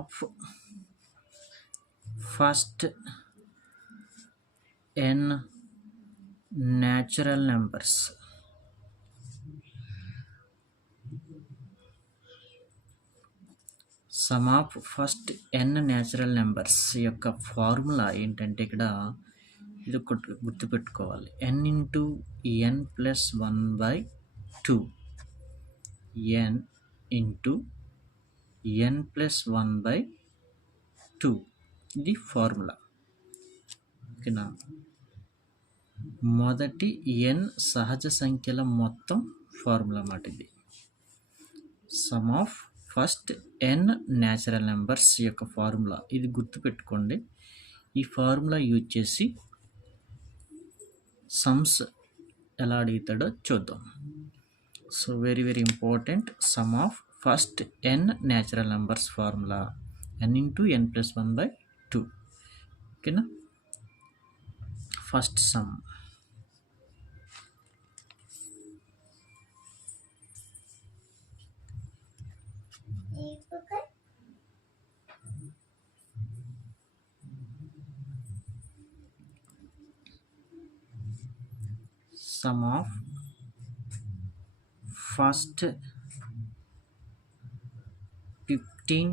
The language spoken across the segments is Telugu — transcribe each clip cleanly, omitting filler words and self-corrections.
of first n natural numbers. Some of first n natural numbers యొక్క ఫార్ములా ఏంటంటే ఇక్కడ ఇది గుర్తుపెట్టుకోవాలి. n into n plus 1/2 n into n plus 1/2 ఇది ఫార్ములా. ఓకేనా? మొదటి n సహజ సంఖ్యల మొత్తం ఫార్ములా అన్నమాట ఇది. Some of first n natural numbers యొక్క ఫార్ములా ఇది గుర్తుపెట్టుకోండి. ఈ ఫార్ములా యూజ్ చేసి సమ్స్ ఎలా అడుగుతాడో చూద్దాం. So very very important. Sum of first n natural numbers formula n into n plus 1/2. ఓకేనా? First sum sum of first 15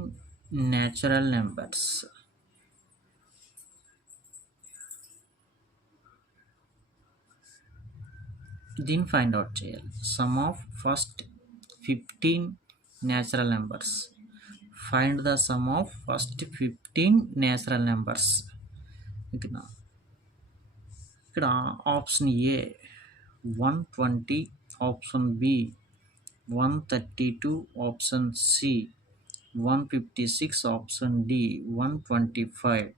natural numbers. దీన్ని ఫైండ్ అవుట్ చేయాలి. Sum of first 15 natural numbers. Find the sum of first 15 natural numbers. ఇక్కడ option A 120, option B 132, option C 156, option D 125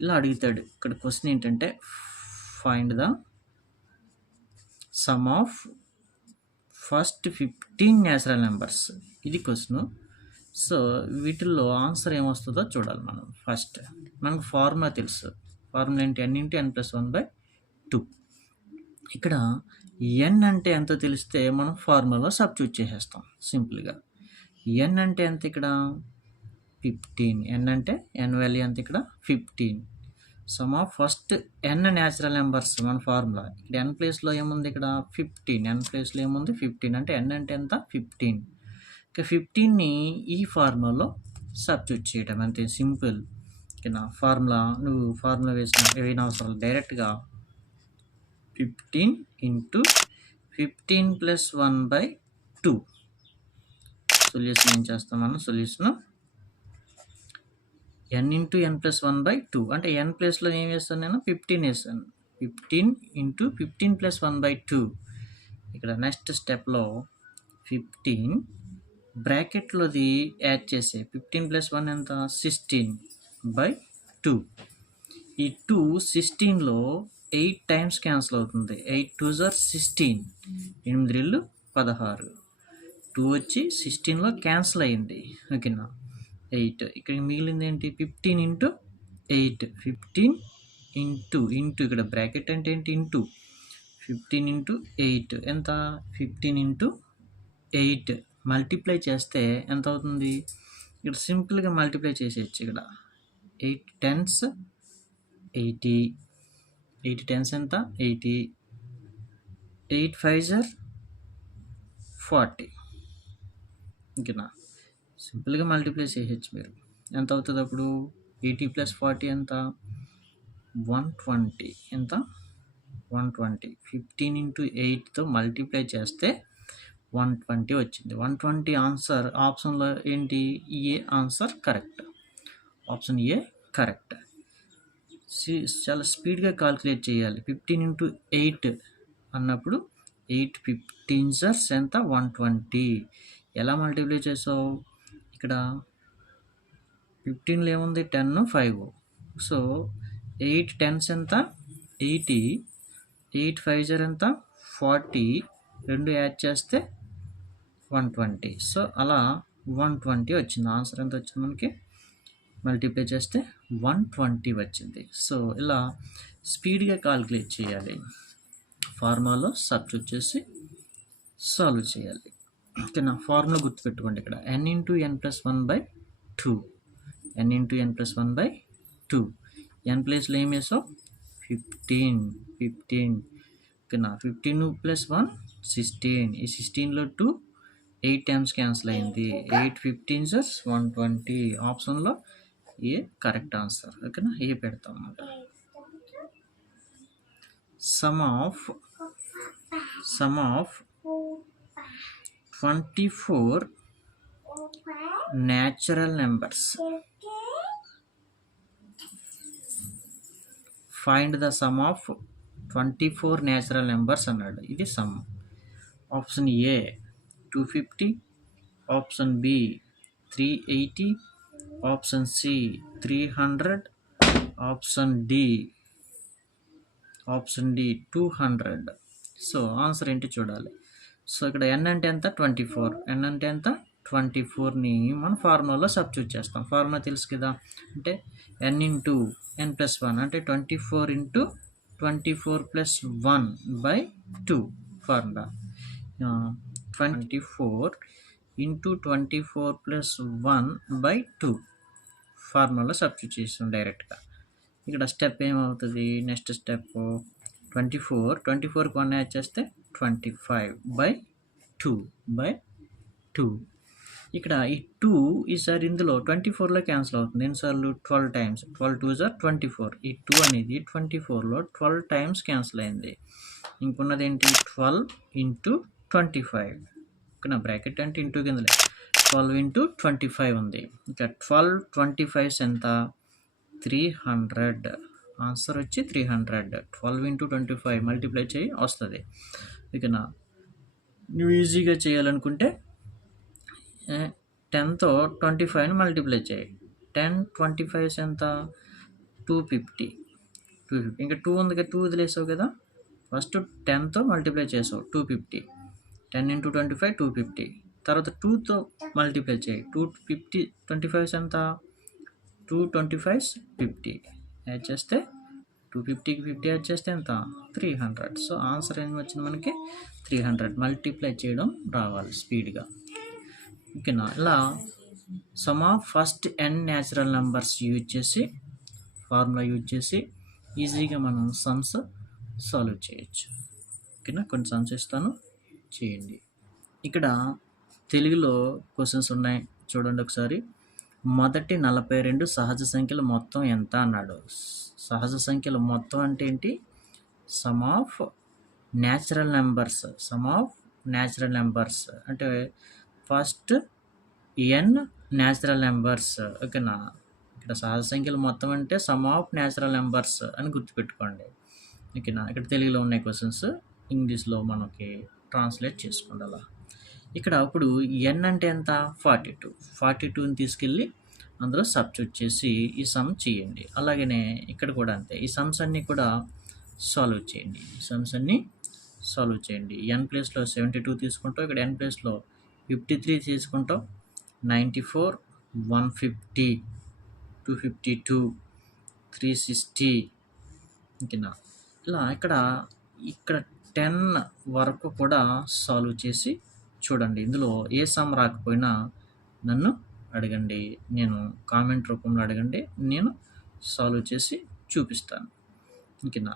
ఇలా అడుగుతాడు. ఇక్కడ క్వశ్చన్ ఏంటంటే find the sum of first 15 natural numbers ఇది క్వశ్చన్. సో వీటిల్లో ఆన్సర్ ఏమొస్తుందో చూడాలి మనం. ఫస్ట్ మనకు ఫార్ములా తెలుసు. ఫార్ములా ఏంటి? n into n plus 1/2. ఇక్కడ n అంటే ఎంతో తెలిస్తే మనం ఫార్ములాలో సబ్స్టిట్యూట్ చేసేస్తాం సింపుల్గా. n అంటే ఎంత? ఇక్కడ 15. n అంటే n వాల్యూ ఎంత? ఇక్కడ 15. Some of first n natural numbers మన ఫార్ములా. ఇక్కడ n ప్లేస్లో ఏముంది? ఇక్కడ 15. n ప్లేస్లో ఏముంది? 15. అంటే n అంటే ఎంత? 15. ఇక 15ని ఈ ఫార్ములాలో సబ్స్టిట్యూట్ చేయడం అంతే, సింపుల్. ఓకేనా? నువ్వు ఫార్ములా వేయని అవసరం డైరెక్ట్గా 15 ఇంటూ 15 ప్లస్ 1/2. సొల్యూషన్ ఏం చేస్తాం మనం? Solution n into n plus 1/2 అంటే n ప్లేస్లో ఏం వేస్తాను నేను? 15 వేస్తాను. 15 ఇంటూ 15 ప్లస్ 1/2. ఇక్కడ నెక్స్ట్ స్టెప్లో 15 బ్రాకెట్లోది యాడ్ చేసే 15 ప్లస్ 1 ఎంత? 16/2. ఈ 2 16లో 8 టైమ్స్ క్యాన్సిల్ అవుతుంది. 8 2s are 16. 8 రెళ్ళు 16. 2 వచ్చి 16లో క్యాన్సిల్ అయింది. ఓకేనా? 8 ఇక్కడ మిగిలింది ఏంటి? 15 ఇంటూ 8. 15 ఇంటూ ఇక్కడ బ్రాకెట్ అంటే ఏంటి? ఇంటూ 15 ఇంటూ 8 ఎంత? 15 ఇంటూ 8 మల్టిప్లై చేస్తే ఎంత అవుతుంది? ఇక్కడ సింపుల్గా మల్టిప్లై చేసేయచ్చు. ఇక్కడ 8 10s 80. 8 10s ఎంత? 80. 8 5s are 40. ఓకేనా? సింపుల్గా మల్టిప్లై చేయొచ్చు మీరు. ఎంత అవుతుంది అప్పుడు? 80 ప్లస్ 40 ఎంత? 120. ఎంత? 120. 15 ఇంటూ 8తో మల్టిప్లై చేస్తే 120 వచ్చింది. 120 ఆన్సర్ ఆప్షన్లో ఏంటి? A answer correct. Option A correct. చాలా స్పీడ్గా కాల్కులేట్ చేయాలి. 15 ఇంటూ 8 అన్నప్పుడు 8 15s ఎంత? 120. ఎలా మల్టిప్లై చేసావు? ఇక్కడ 15లో ఏముంది? 10 5. సో 8 10s ఎంత? 80. 8 5s ఎంత? 40. 2 యాడ్ చేస్తే 120. సో అలా 120 వచ్చింది. ఆన్సర్ ఎంత వచ్చింది మనకి? మల్టిప్లై చేస్తే 120 వచ్చింది. సో ఇలా స్పీడ్గా కాల్కులేట్ చేయాలి. ఫార్ములాలో సబ్స్టిట్యూట్ చేసి సాల్వ్ చేయాలి. ఓకేనా? ఫార్ములా గుర్తుపెట్టుకోండి. ఇక్కడ n into n plus 1/2. 2. n into n plus 1 by 2. n ప్లేస్లో ఏం వేసావు 15 ఓకేనా 15 ప్లస్ 1 16. ఈ 16లో 2 8 టైమ్స్ క్యాన్సిల్ అయింది 8 15 సార్ 120. ఆప్షన్లో ఏ కరెక్ట్ ఆన్సర్ ఓకేనా ఏ పెడతాం అన్నమాట. Some of 24 natural numbers. Find the sum of 24 natural numbers అన్నాడు. ఇది sum. Option A 250, option B 380, option C 300, option D 200. So answer ఏంటి చూడాలి. సో ఇక్కడ n అంటే ఎంత 24, n అంటే ఎంత 24ని మనం ఫార్ములాలో సబ్స్టిట్యూట్ చేస్తాం. ఫార్ములా తెలుసు కదా, అంటే n ఇంటూ n ప్లస్ 1 అంటే 24 into 24 plus 1 by 2 formula. 24 into 24 plus 1 by 2 ఫార్ములాలో సబ్స్టిట్యూట్ చేస్తాం డైరెక్ట్గా. ఇక్కడ స్టెప్ ఏమవుతుంది, నెక్స్ట్ స్టెప్ 24కి 1 యాడ్ చేస్తే 25 బై 2. ఇక్కడ ఈ 2 ఈసారి ఇందులో 24లో క్యాన్సిల్ అవుతుంది. ఎన్నిసార్లు 12 టైమ్స్, 12 2 24. ఈ 2 అనేది 24లో 12 టైమ్స్ క్యాన్సిల్ అయింది. ఇంకున్నది ఏంటి 12 ఇంటూ 25. ఓకేనా, బ్రాకెట్ అంటే ఇంటూ కిందలే 12 ఇంటూ 25 ఉంది. ఇంకా 12 25 ఎంత 300. ఆన్సర్ వచ్చి 300. 12 ఇంటూ 25 మల్టిప్లై చేయి వస్తుంది. ఓకేనా, నువ్వు ఈజీగా చేయాలనుకుంటే 10తో 25ని మల్టిప్లై చేయి. 10 25 ఎంత 250. ఇంకా 2 ఉంది కదా, 2 వదిలేసావు కదా, ఫస్ట్ 10తో మల్టిప్లై చేసావు 250. 10 ఇంటూ 25 250. తర్వాత 2తో మల్టిప్లై చేయి 250. 25 ఎంత 2 25 50. యాడ్ చేస్తే 250కి 50 యాడ్ చేస్తే ఎంత 300. సో ఆన్సర్ ఏమి వచ్చింది మనకి 300. మల్టిప్లై చేయడం రావాలి స్పీడ్గా. ఓకేనా, ఇలా some of first n natural numbers use చేసి ఫార్ములా యూజ్ చేసి ఈజీగా మనం సమ్స్ సాల్వ్ చేయొచ్చు. ఓకేనా, కొన్ని సమ్స్ ఇస్తాను చేయండి. ఇక్కడ తెలుగులో క్వశ్చన్స్ ఉన్నాయి చూడండి ఒకసారి. మొదటి 42 సహజ సంఖ్యల మొత్తం ఎంత అన్నాడు. సహజ సంఖ్యల మొత్తం అంటే ఏంటి, సమ్ ఆఫ్ న్యాచురల్ నెంబర్స్ అంటే ఫస్ట్ n న్యాచురల్ నెంబర్స్. ఓకేనా, ఇక్కడ సహజ సంఖ్యల మొత్తం అంటే సమ్ ఆఫ్ న్యాచురల్ నెంబర్స్ అని గుర్తుపెట్టుకోండి. ఓకేనా, ఇక్కడ తెలుగులో ఉన్నాయి క్వశ్చన్స్, ఇంగ్లీష్లో మనకి ట్రాన్స్లేట్ చేసుకోండి అలా. ఇక్కడ ఇప్పుడు n అంటే ఎంత 42ని తీసుకెళ్ళి అందులో సబ్స్టిట్యూట్ చేసి ఈ సమ్ చేయండి. అలాగనే ఇక్కడ కూడా అంతే, ఈ సమ్స్ అన్నీ కూడా సాల్వ్ చేయండి. n ప్లేస్లో 72 తీసుకుంటాం, ఇక్కడ n ప్లేస్లో 53 తీసుకుంటాం, 94 150 252 360. ఓకేనా, ఇలా ఇక్కడ 10 వరకు కూడా సాల్వ్ చేసి చూడండి. ఇందులో ఏ సమ్ రాకపోయినా నన్ను అడగండి, నేను కామెంట్ రూపంలో అడగండి, నేను సాల్వ్ చేసి చూపిస్తాను. ఓకేనా.